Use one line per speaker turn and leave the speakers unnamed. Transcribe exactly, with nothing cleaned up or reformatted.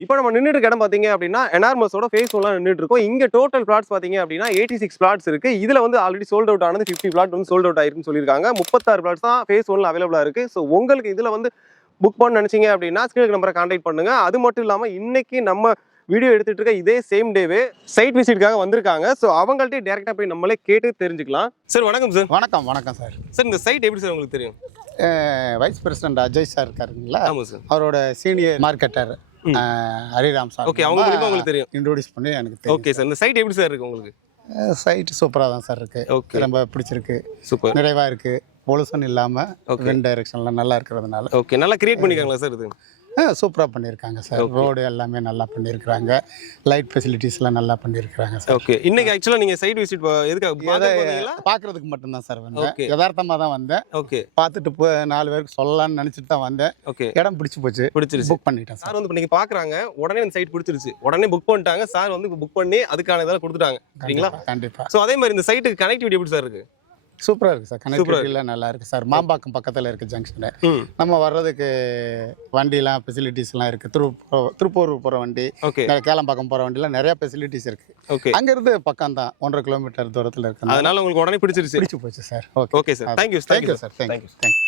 இப்போ நம்ம நின்னுட்டு இருக்க இடம் பாத்தீங்க அப்படின்னா எனார்மஸோட ஃபேஸ் ஒன்லாம் நின்னுட்டு இருக்கோம். இங்க டோட்டல் பிளாட்ஸ் பாத்தீங்க அப்படின்னா எண்பத்தி ஆறு பிளாட்ஸ் இருக்கு. இதுல வந்து ஆல்ரெடி சோல்ட் அவுட் ஆனது ஐம்பது பிளாட் வந்து சோல்ட் அவுட் ஆயிருக்குன்னு சொல்லியிருக்காங்க. முப்பத்தாறு பிளாட்ஸ் தான் ஃபேஸ் ஒன்ல அவைலபிளா இருக்கு. ஸோ உங்களுக்கு இதுல வந்து புக் பண்ண நினைச்சீங்க அப்படின்னா ஸ்கிரீன் நம்பரை கான்டாக்ட் பண்ணுங்க. அது மட்டும் இல்லாம இன்னைக்கு நம்ம வீடியோ எடுத்துட்டு இருக்க இதே சேம் டேவே சைட் விசிட்காக வந்திருக்காங்க. ஸோ அவங்கள்ட்ட டேரக்டா போய் நம்மளே கேட்டு தெரிஞ்சுக்கலாம். சார் வணக்கம் சார்.
வணக்கம் வணக்கம் சார்.
சார் இந்த சைட் எப்படி சார் உங்களுக்கு தெரியும்?
வைஸ் பிரசிடென்ட் அஜய் சார் இருக்காருங்களா,
ஆமாம் சார்.
அவரோட senior marketer Hariram sir.
Okay, அவங்க மூலியமா உங்களுக்கு தெரியும்.
இன்ட்ரோடியூஸ் பண்ணி எனக்கு தெரியும்.
Okay sir. இந்த சைட் எப்படி சார் இருக்கு உங்களுக்கு?
சைட் சூப்பராக தான் சார் இருக்கு.
ஓகே,
ரொம்ப பிடிச்சிருக்கு.
சூப்பர்.
நிறைவா இருக்கு. பொல்யூஷன் இல்லாம விண்ட் டைரக்ஷன்ல நல்லா இருக்கிறதுனால
ஓகே, நல்லா கிரியேட் பண்ணிருக்காங்களா சார் இது?
சூப்பராக பண்ணியிருக்காங்க சார். ரோடு எல்லாமே நல்லா பண்ணியிருக்கிறாங்க. லைட் ஃபெசிலிட்டிஸ்லாம் நல்லா பண்ணியிருக்கிறாங்க சார்.
ஓகே, இன்னைக்கு ஆக்சுவலாக நீங்கள் சைட் விசிட் எதுக்காக
பார்க்கறதுக்கு மட்டும்தான் சார் வந்தேன். யதார்த்தமாக தான் வந்தேன்.
ஓகே,
பார்த்துட்டு போ நாலு பேருக்கு சொல்லலாம்னு நினச்சிட்டு தான் வந்தேன்.
ஓகே,
இடம் பிடிச்சி போச்சு,
பிடிச்சிருச்சு.
புக் பண்ணிட்டேன் சார்.
சார் வந்து இப்போ நீங்கள் பார்க்குறாங்க, உடனே இந்த சைட் பிடிச்சிருச்சு, உடனே புக் பண்ணிட்டாங்க. சார் வந்து புக் பண்ணி அதுக்கான இதெல்லாம் கொடுத்துட்டாங்க. சரிங்களா?
கண்டிப்பாக.
ஸோ அதே மாதிரி இந்த சைட்டுக்கு கனெக்டிவிட்டி எப்படி சார் இருக்கு?
சூப்பராக இருக்குது சார். கனெக்டிவிட்டிலாம் நல்லா இருக்குது சார். மாம்பாக்கம் பக்கத்தில் இருக்குது ஜங்ஷனு. நம்ம வர்றதுக்கு வண்டிலாம் ஃபெசிலிட்டிஸ்லாம் இருக்குது. திருப்பூர் திருப்பூர் போகிற வண்டி, கேளம்பாக்கம் போகிற வண்டிலாம் நிறையா ஃபெசிலிட்டிஸ் இருக்குது. ஓகே, அங்கேருந்து பக்கம் தான், ஒன்றரை கிலோமீட்டர் தூரத்தில் இருக்குது.
அதனால உங்களுக்கு உடனே பிடிச்சிருச்சு?
பிடிச்சி போச்சு சார். Okay
okay sir. Thank you
thank you sir. Thank you thank you